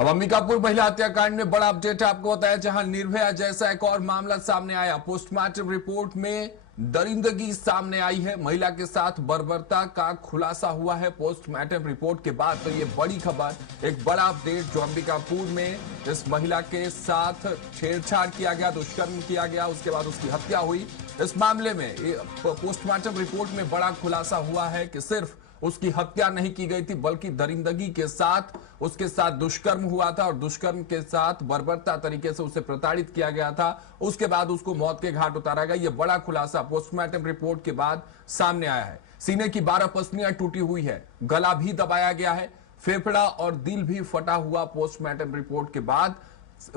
अब अंबिकापुर महिला हत्याकांड में बड़ा अपडेट आपको बताया, जहां निर्भया जैसा एक और मामला सामने आया। पोस्टमार्टम रिपोर्ट में दरिंदगी सामने आई है, महिला के साथ बर्बरता का खुलासा हुआ है पोस्टमार्टम रिपोर्ट के बाद। तो ये बड़ी खबर, एक बड़ा अपडेट, जो अंबिकापुर में इस महिला के साथ छेड़छाड़ किया गया, दुष्कर्म किया गया, उसके बाद उसकी हत्या हुई। इस मामले में पोस्टमार्टम रिपोर्ट में बड़ा खुलासा हुआ है कि सिर्फ उसकी हत्या नहीं की गई थी, बल्कि दरिंदगी के साथ उसके साथ दुष्कर्म हुआ था और दुष्कर्म के साथ बर्बरता तरीके से उसे प्रताड़ित किया गया था। उसके बाद उसको मौत के घाट उतारा गया। यह बड़ा खुलासा पोस्टमार्टम रिपोर्ट के बाद सामने आया है। सीने की 12 पसलियां टूटी हुई है, गला भी दबाया गया है, फेफड़ा और दिल भी फटा हुआ। पोस्टमार्टम रिपोर्ट के बाद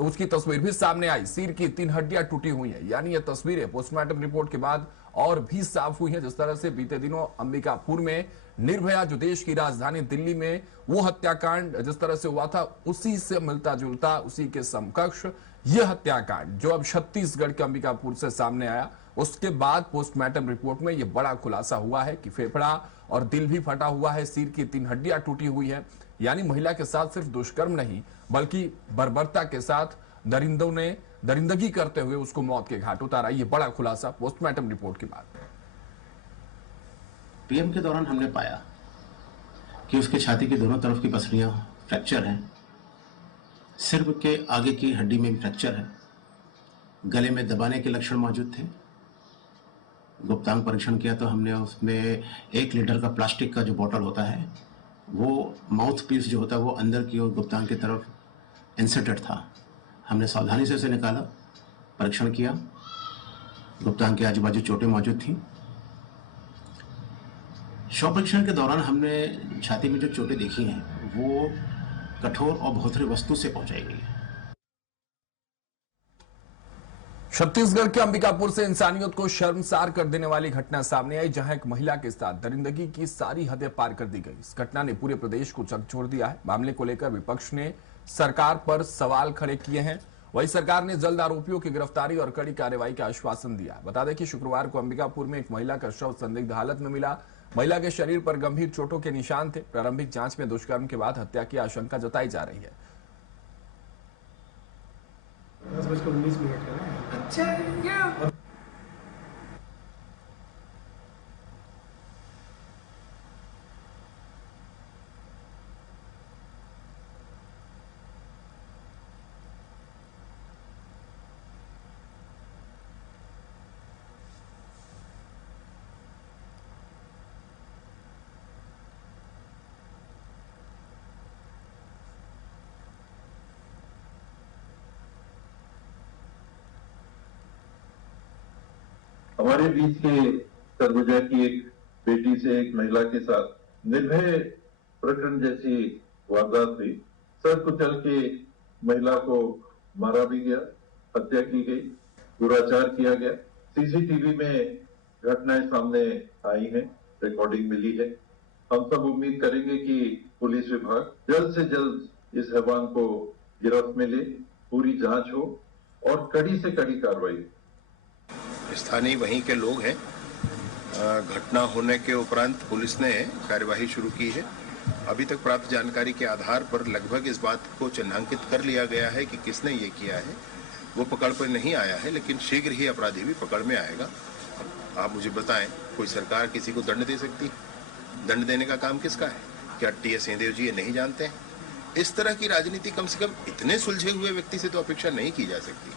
उसकी तस्वीर भी सामने आई, सिर की 3 हड्डियां टूटी हुई है। यानी ये तस्वीरें पोस्टमार्टम रिपोर्ट के बाद और भी साफ हुई है। जिस तरह से बीते दिनों अंबिकापुर में निर्भया, जो देश की राजधानी दिल्ली में वो हत्याकांड जिस तरह से हुआ था, उसी से मिलता जुलता, उसी के समकक्ष यह हत्याकांड जो अब छत्तीसगढ़ के अंबिकापुर से सामने आया। उसके बाद पोस्टमार्टम रिपोर्ट में यह बड़ा खुलासा हुआ है कि फेफड़ा और दिल भी फटा हुआ है, सिर की 3 हड्डियां टूटी हुई है। यानी महिला के साथ सिर्फ दुष्कर्म नहीं, बल्कि बर्बरता के साथ दरिंदों ने दरिंदगी करते हुए उसको मौत के घाट उतारा। यह बड़ा खुलासा पोस्टमार्टम रिपोर्ट के बाद। पीएम के दौरान हमने पाया कि उसके छाती की दोनों तरफ की पसलियां फ्रैक्चर हैं, सिर के आगे की हड्डी में भी फ्रैक्चर है, गले में दबाने के लक्षण मौजूद थे। गुप्तांग परीक्षण किया तो हमने उसमें 1 लीटर का प्लास्टिक का जो बोतल होता है, वो माउथ पीस जो होता है वो अंदर की ओर गुप्तांग की तरफ इंसर्टेड था। हमने सावधानी से उसे निकाला, परीक्षण किया, गुप्तांग के आजू बाजू चोटें मौजूद थी। शव परीक्षण के दौरान हमने छाती में जो चोटें देखी हैं वो कठोर और भौतिक वस्तु से पहुंचाई गई है। छत्तीसगढ़ के अंबिकापुर से इंसानियत को शर्मसार कर देने वाली घटना सामने आई, जहां एक महिला के साथ दरिंदगी की सारी हदें पार कर दी गई। इस घटना ने पूरे प्रदेश को झकझोर दिया है। मामले को लेकर विपक्ष ने सरकार पर सवाल खड़े किए हैं। वही सरकार ने जल्द आरोपियों की गिरफ्तारी और कड़ी कार्रवाई का आश्वासन दिया। बता दें कि शुक्रवार को अंबिकापुर में एक महिला का शव संदिग्ध हालत में मिला। महिला के शरीर पर गंभीर चोटों के निशान थे। प्रारंभिक जांच में दुष्कर्म के बाद हत्या की आशंका जताई जा रही है। 10:19 है। अच्छा, हमारे बीच के सरगुजा की एक बेटी से एक महिला के साथ निर्भय प्रकरण जैसी वारदात हुई। सर कुचल के महिला को मारा भी गया, हत्या की गई, दुराचार किया गया। सीसीटीवी में घटनाएं सामने आई हैं, रिकॉर्डिंग मिली है। हम सब उम्मीद करेंगे कि पुलिस विभाग जल्द से जल्द इस हैवान को गिरफ्त में ले, पूरी जांच हो और कड़ी से कड़ी कार्रवाई। स्थानीय वहीं के लोग हैं। घटना होने के उपरांत पुलिस ने कार्यवाही शुरू की है। अभी तक प्राप्त जानकारी के आधार पर लगभग इस बात को चिन्हांकित कर लिया गया है कि किसने ये किया है। वो पकड़ पर नहीं आया है, लेकिन शीघ्र ही अपराधी भी पकड़ में आएगा। आप मुझे बताएं, कोई सरकार किसी को दंड दे सकती है? दंड देने का काम किसका है? क्या टी.एस. सिंहदेव जी ये नहीं जानते हैं? इस तरह की राजनीति कम से कम इतने सुलझे हुए व्यक्ति से तो अपेक्षा नहीं की जा सकती।